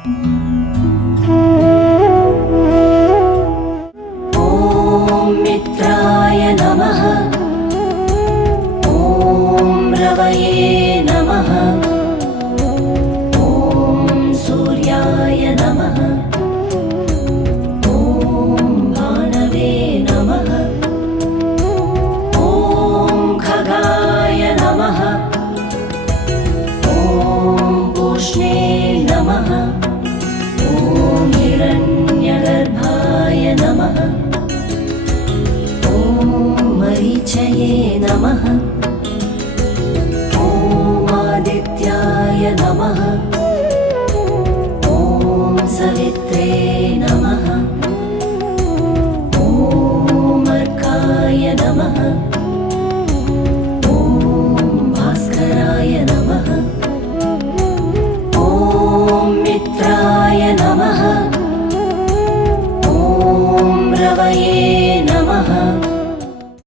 ॐ मित्राय नमः। ॐ रवये नमः। ॐ सूर्याय नमः। ॐ भानवे नमः। ॐ खगाय नमः। ॐ पूष्णे नमः। ॐ हिरण्यगर्भाय नमः। ॐ मरीचये नमः। ॐ आदित्याय नमः। ॐ सवित्रे नमः। ॐ अर्काय नमः। ॐ भास्कराय नमः। ॐ मित्राय नमः।